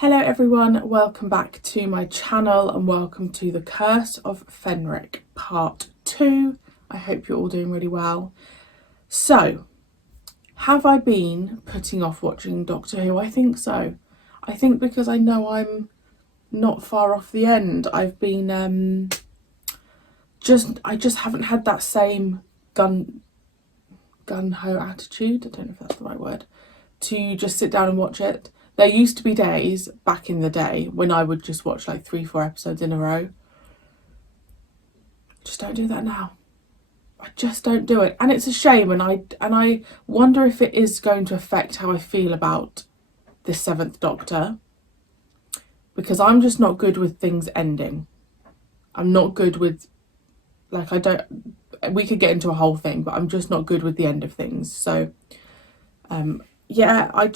Hello everyone, welcome back to my channel and welcome to The Curse of Fenric part 2. I hope you're all doing really well. So, have I been putting off watching Doctor Who? I think so. I think because I know I'm not far off the end. I've been I just haven't had that same gun-ho attitude, I don't know if that's the right word, to just sit down and watch it. There used to be days back in the day when I would just watch like 3-4 episodes in a row. Just don't do that now. I just don't do it, and it's a shame. And I wonder if it is going to affect how I feel about this 7th Doctor, because I'm just not good with things ending. I'm not good with, like, we could get into a whole thing, but I'm just not good with the end of things. So yeah, I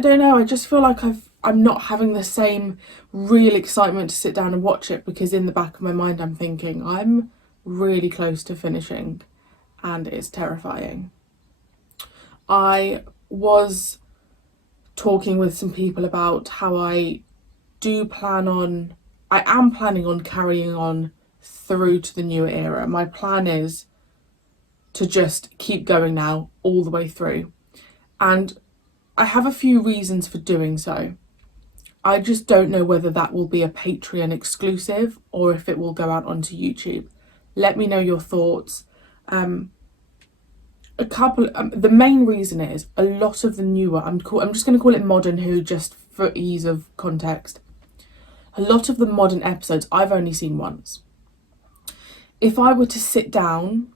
don't know, I just feel like I'm not having the same real excitement to sit down and watch it, because in the back of my mind I'm thinking I'm really close to finishing and it's terrifying. I was talking with some people about how I am planning on carrying on through to the new era. My plan is to just keep going now all the way through, and I have a few reasons for doing so. I just don't know whether that will be a Patreon exclusive or if it will go out onto YouTube. Let me know your thoughts. The main reason is a lot of the newer, I'm just going to call it modern Who just for ease of context. A lot of the modern episodes I've only seen once. If I were to sit down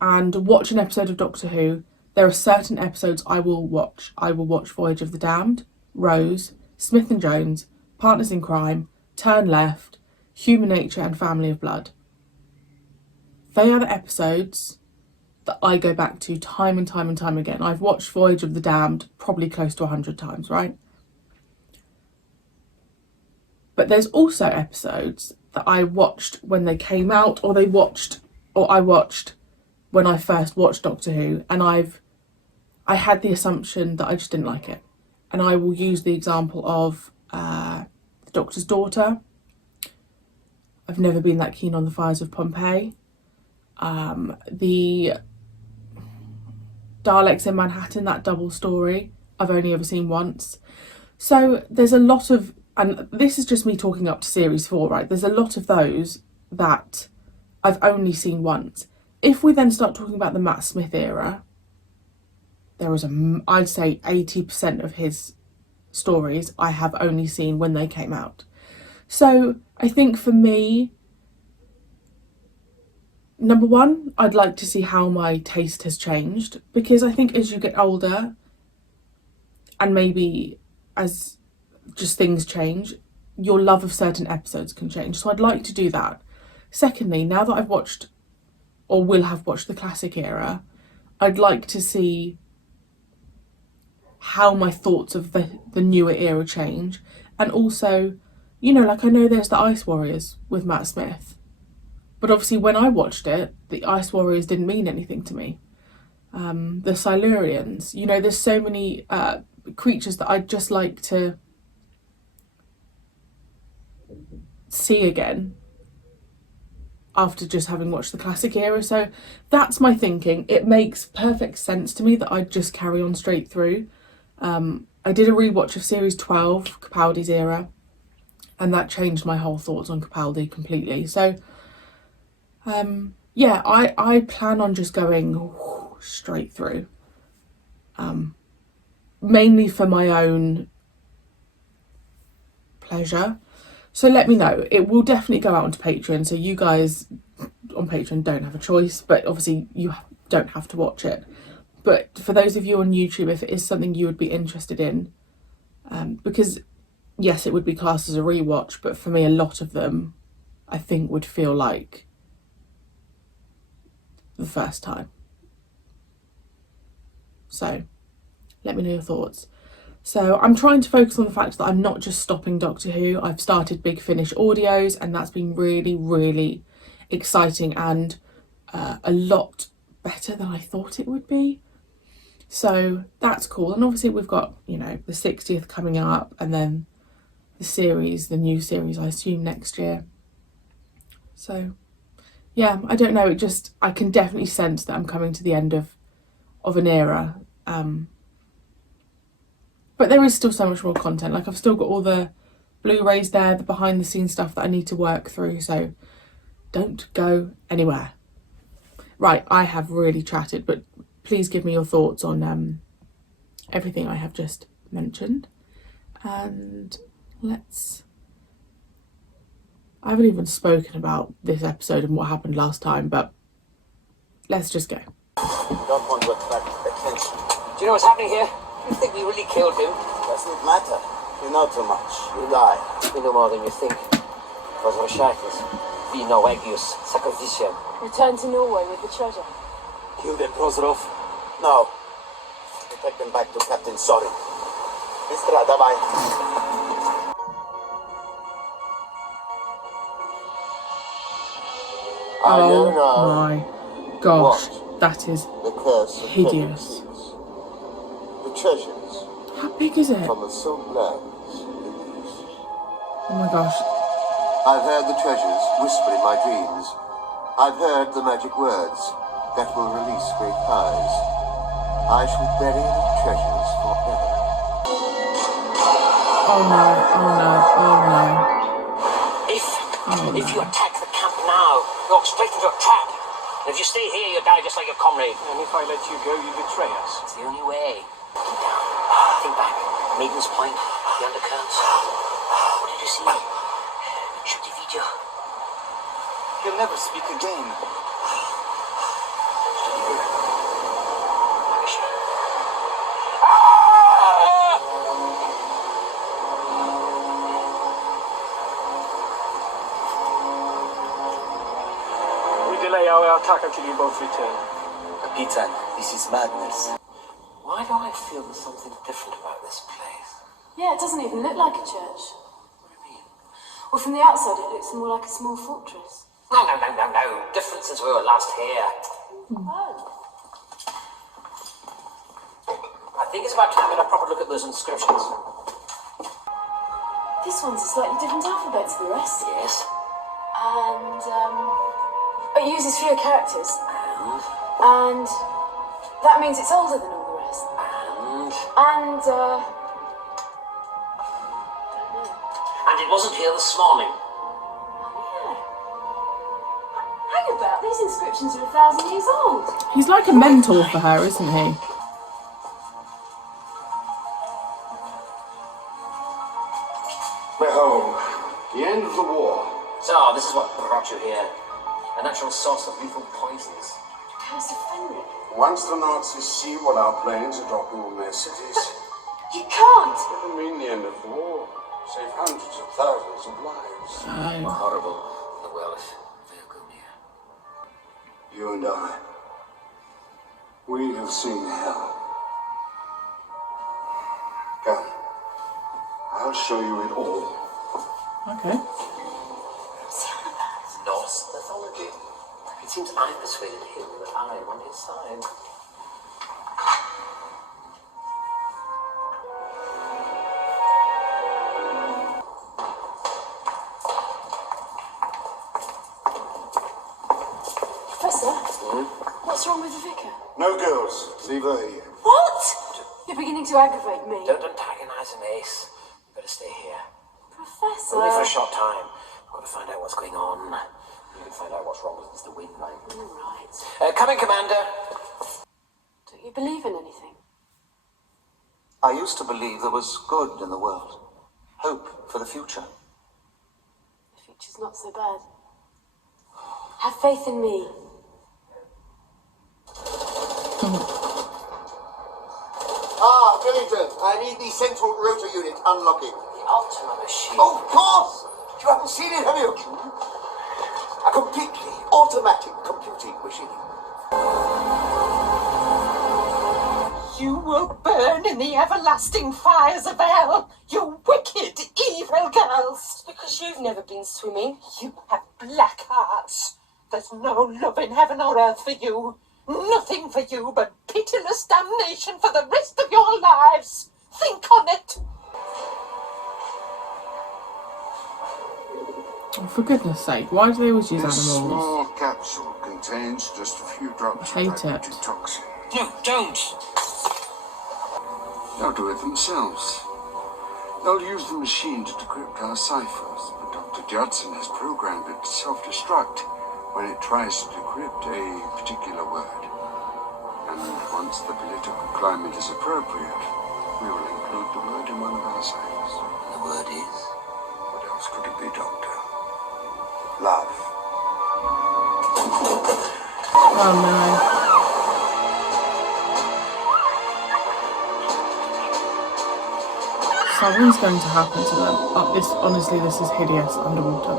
and watch an episode of Doctor Who, there are certain episodes I will watch. I will watch Voyage of the Damned, Rose, Smith and Jones, Partners in Crime, Turn Left, Human Nature and Family of Blood. They are the episodes that I go back to time and time and time again. I've watched Voyage of the Damned probably close to 100 times, right? But there's also episodes that I watched when they came out, or I watched when I first watched Doctor Who, and I had the assumption that I just didn't like it. And I will use the example of The Doctor's Daughter. I've never been that keen on The Fires of Pompeii. The Daleks in Manhattan, that double story, I've only ever seen once. So there's a lot of, and this is just me talking up to series 4, right? There's a lot of those that I've only seen once. If we then start talking about the Matt Smith era, there is I'd say 80% of his stories I have only seen when they came out. So I think for me, number one, I'd like to see how my taste has changed, because I think as you get older, and maybe as just things change, your love of certain episodes can change. So I'd like to do that. Secondly, now that I've watched, or will have watched, the classic era, I'd like to see how my thoughts of the newer era change. And also, you know, like, I know there's the Ice Warriors with Matt Smith, but obviously when I watched it, the Ice Warriors didn't mean anything to me. The Silurians, you know, there's so many creatures that I'd just like to see again after just having watched the classic era. So that's my thinking. It makes perfect sense to me that I'd just carry on straight through. I did a rewatch of series 12, Capaldi's era, and that changed my whole thoughts on Capaldi completely. So yeah, I plan on just going straight through, mainly for my own pleasure. So let me know. It will definitely go out onto Patreon, so you guys on Patreon don't have a choice, but obviously you don't have to watch it. But for those of you on YouTube, if it is something you would be interested in, because yes, it would be classed as a rewatch, but for me, a lot of them I think would feel like the first time. So let me know your thoughts. So I'm trying to focus on the fact that I'm not just stopping Doctor Who. I've started Big Finish audios, and that's been really, really exciting and a lot better than I thought it would be. So that's cool. And obviously we've got, you know, the 60th coming up, and then the new series, I assume next year. So yeah, I don't know, I can definitely sense that I'm coming to the end of an era. But there is still so much more content. Like, I've still got all the Blu-rays there, the behind the scenes stuff that I need to work through, so don't go anywhere. Right, I have really chatted, but please give me your thoughts on everything I have just mentioned. And I haven't even spoken about this episode and what happened last time, but let's just go. You don't want to attract attention. Do you know what's happening here? You think we really killed him? Doesn't matter. You know too much. You die. We know more than you think. It was Rashakis. We know Agius, Sacrificium. Return to Norway with the treasure. Kill them, Prozorov. No. You take them back to Captain Sorin. Mistra, давай. Oh my gosh, that is The curse of hideous. The treasures How big is it? from the Silk Lands in the east. Oh my gosh. I've heard the treasures whisper in my dreams. I've heard the magic words that will release great powers. I shall bury the treasures forever. Oh no, oh no, oh no. If you attack the camp now, you'll walk straight into a trap. And if you stay here, you'll die just like your comrade. And if I let you go, you betray us. It's the only way. Think down. Think back. Maiden's Point, the undercurrents. What did you see? Shoot the video. He'll never speak again. We delay our attack until you both return. Peter, this is madness. Why do I feel there's something different about this place? Yeah, it doesn't even look like a church. What do you mean? Well, from the outside, it looks more like a small fortress. No. Different since we were last here. Oh. I think it's about time we had a proper look at those inscriptions. This one's a slightly different alphabet to the rest. Yes. And, it uses fewer characters. And? And that means it's older than all the rest. And? And, don't know. And it wasn't here this morning. Yeah. Hang about, these inscriptions are 1,000 years old. He's like a mentor for her, isn't he? Behold, the end of the war. So, this is what brought you here. A natural source of lethal poisons. Curse of Fenric. Once the Nazis see what our planes are dropping on their cities, You can't! it'll mean the end of the war. Save hundreds of thousands of lives. Horrible. The Welsh. They'll go near. You and I, we have seen hell. Come, I'll show you it all. Okay. What's he on about? Norse mythology. It seems I persuaded him that I am on his side. Professor, what's wrong with the vicar? No girls, leave her here. What? You're beginning to aggravate me. Don't antagonize him, Ace. You better stay here. Professor. Only for a short time. I've got to find out what's going on. You can find out what's wrong with Mr. Wainwright. All right. Come in, Commander. Don't you believe in anything? I used to believe there was good in the world. Hope for the future. The future's not so bad. Have faith in me. Billington, I need the central rotor unit unlocking. The Ultima machine. Oh, of course! You haven't seen it, have you? A completely automatic computing machine. You will burn in the everlasting fires of hell, you wicked, evil girls! Because you've never been swimming, you have black hearts. There's no love in heaven or earth for you. Nothing for you but pitiless damnation for the rest of your lives. Think on it. Oh, for goodness sake, why do they always use This animals? small capsule contains just a few drops I hate of diluted it. toxin. No, don't! They'll do it themselves. They'll use the machine to decrypt our ciphers, but Dr. Judson has programmed it to self-destruct when it tries to decrypt a particular word. And once the political climate is appropriate, we will include the word in one of our ciphers. The word is? What else could it be, Doctor? Love. Oh no. Something's going to happen to them. Oh, honestly, this is hideous underwater.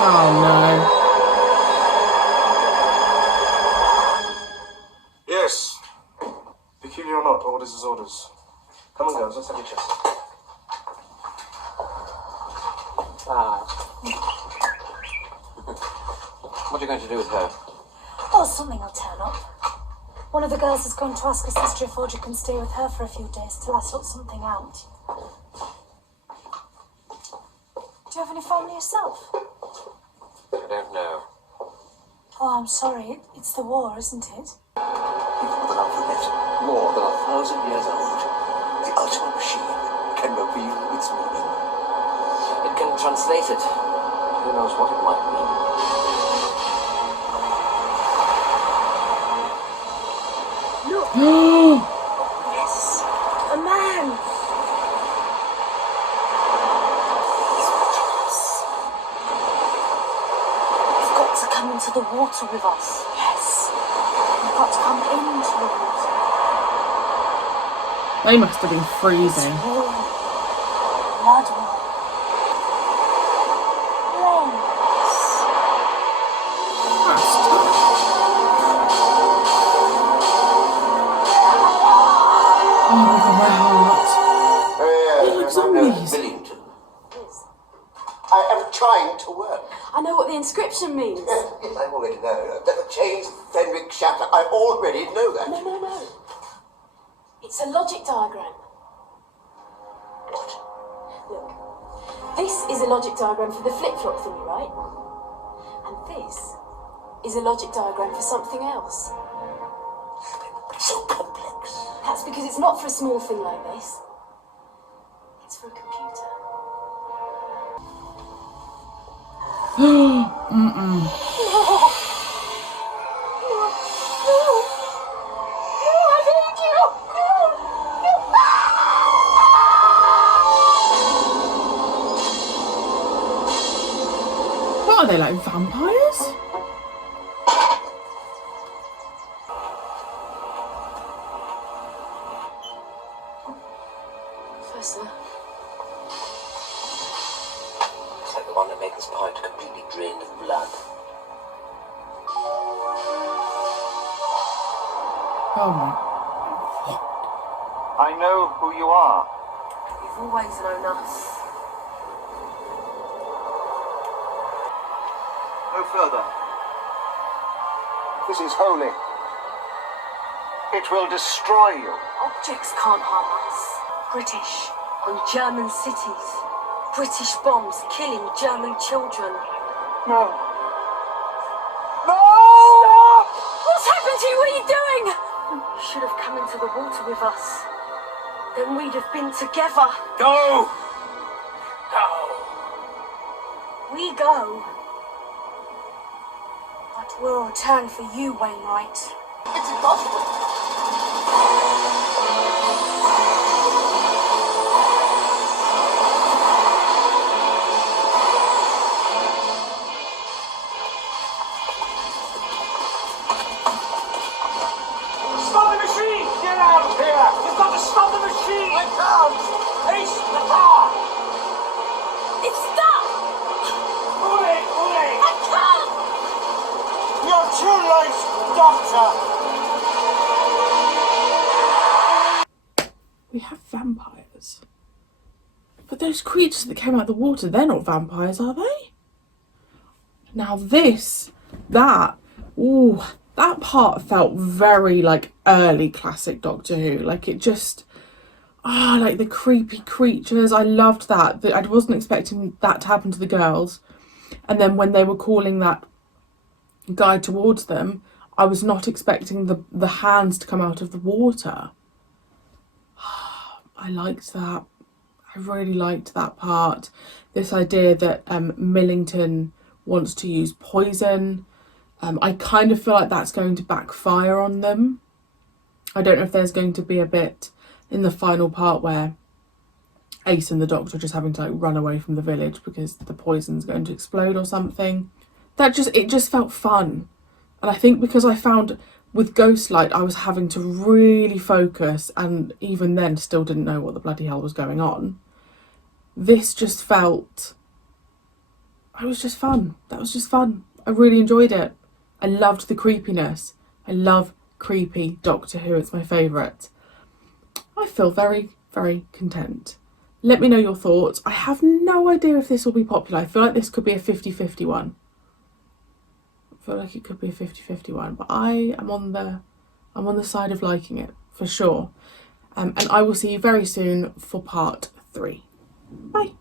Oh no. Yes. Peculiar or not, orders is orders. Come on, girls, let's have your chest. What are you going to do with her? Oh, something will turn up. One of the girls has gone to ask her sister if Audrey can stay with her for a few days till I sort something out. Do you have any family yourself? I don't know. Oh, I'm sorry. It's the war, isn't it? You've got enough of it. More than 1,000 years old. The ultimate machine can reveal its meaning. It can translate it. Who knows what it might mean? Yes. A man. He's watching us. We've got to come into the water with us. Yes. We've got to come into the water. They must have been freezing. Warm. Blood warm. That's tough. Oh my god, my heart. They're like zombies. Millington. I am trying to work. I know what the inscription means. Yes, I already know. The chains Fenric shatter. I already know that. No. It's a logic diagram. Look, this is a logic diagram for the flip-flop thingy, right? And this is a logic diagram for something else. So complex. That's because it's not for a small thing like this. It's for a computer. I hate you! What are they, like vampires? Professor, It's like the one that makes pint completely drained of blood. Oh my. I know who you are. you've always known us. No further. This is holy. It will destroy you. Objects can't harm us. British on German cities. British bombs killing German children. No. No! What's happened to you? What are you doing? You should have come into the water with us. Then we'd have been together. Go! Go! We go. But we'll return for you, Wainwright. It's impossible. Stop the machine! Get out of here! You've got to stop the machine! I can't! Haste the car! It's stuck! Pull it! Pull it! I can't! You're too late, Doctor! We have vampires. But those creatures that came out of the water, they're not vampires, are they? Now that part felt very like early classic Doctor Who. Like it just, like the creepy creatures. I loved that. I wasn't expecting that to happen to the girls. And then when they were calling that guy towards them, I was not expecting the hands to come out of the water. I liked that. I really liked that part. This idea that Millington wants to use poison. I kind of feel like that's going to backfire on them. I don't know if there's going to be a bit in the final part where Ace and the Doctor are just having to like run away from the village because the poison's going to explode or something. It just felt fun. And I think because I found with Ghostlight I was having to really focus, and even then still didn't know what the bloody hell was going on. This just felt, it was just fun. That was just fun. I really enjoyed it. I loved the creepiness. I love creepy Doctor Who. It's my favourite. I feel very, very content. Let me know your thoughts. I have no idea if this will be popular. I feel like this could be a 50-50 one. I feel like it could be a 50-50 one, but I'm on the side of liking it for sure. And I will see you very soon for part 3. Bye.